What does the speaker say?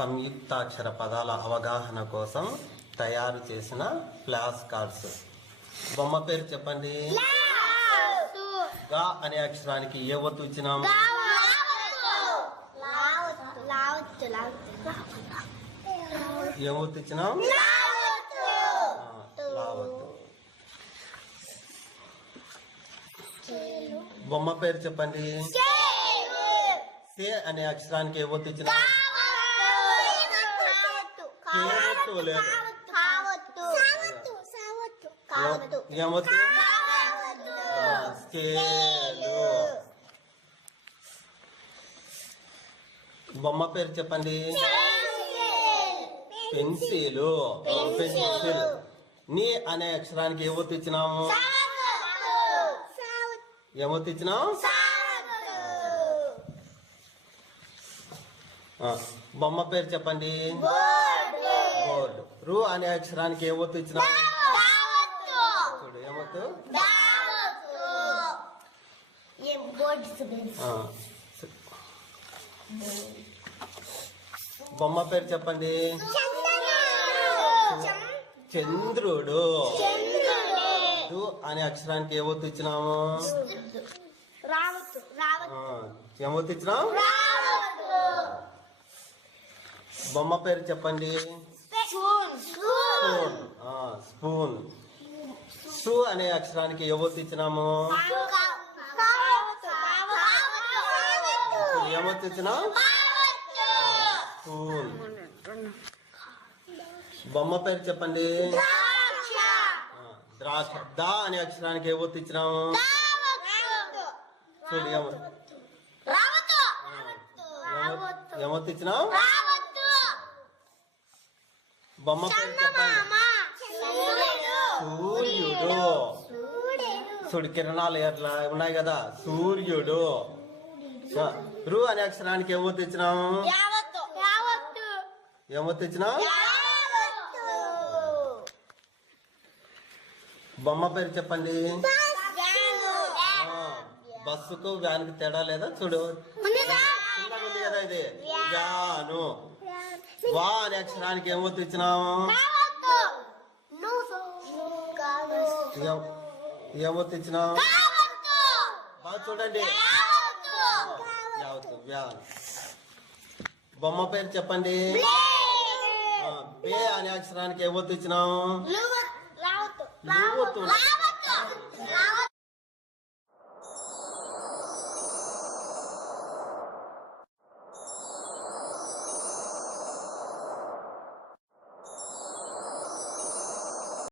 సంయుక్తాక్షర పదాల అవగాహన కోసం తయారు చేసిన ఫ్లాష్ కార్డ్స్. బొమ్మ పేరు చెప్పండి. గా అనే అక్షరానికి ఏ ఒత్తు ఇచ్చినాం? ఏ ఒత్తు ఇచ్చినాం? లావత్తు. బొమ్మ పేరు చెప్పండి. సే అనే అక్షరానికి ఏ ఒత్తు ఇచ్చినాం? ఏమొత్తు? స్కేలు. బొమ్మ పేరు చెప్పండి. పెన్సిల్. పెన్సిల్. నీ అనే అక్షరానికి ఏ ఒత్తు ఇచ్చినాము? ఏమొత్తు ఇచ్చినాం? బొమ్మ పేరు చెప్పండి. బోర్డు. రు అనే అక్షరానికి ఏ ఒత్తు ఇచ్చినా? చూడు ఏమొత్తు? బొమ్మ పేరు చెప్పండి. చంద్రుడు. దు అనే అక్షరానికి ఏ ఒత్తు ఇచ్చినాము? ఏమొత్తు ఇచ్చినాం? బొమ్మ పేరు చెప్పండి. స్పూన్. స్పూన్. సు అనే అక్షరానికి ఏ ఒత్తు ఇచ్చినాము? ఏమొత్తు ఇచ్చినాం? స్పూన్. బొమ్మ పేరు చెప్పండి. ద్రాక్ష. దా అనే అక్షరానికి ఏ ఒత్తు ఇచ్చినాము? చూడు ఏమొత్తు ఇచ్చినాం? బొమ్మ పేరు చెప్పండి. సూర్యుడు. చూడు కిరణాలు ఎట్లా ఉన్నాయి కదా. సూర్యుడు. రు అనే అక్షరానికి ఏమొత్తు ఇచ్చినాము? ఏమొత్తు ఇచ్చినాం? బొమ్మ పేరు చెప్పండి. బస్సుకు వ్యాన్ కి తేడా లేదా? చూడు చిన్నగా ఉంది కదా ఇది. వ్యాను. వా అనే అక్షరానికి ఏమొత్తు ఇచ్చినాము? ఏమొత్తు ఇచ్చినాం? బాగా చూడండి. వ్యాన్. బొమ్మ పేరు చెప్పండి. బే అనే అక్షరానికి ఏమొత్తు ఇచ్చినాము?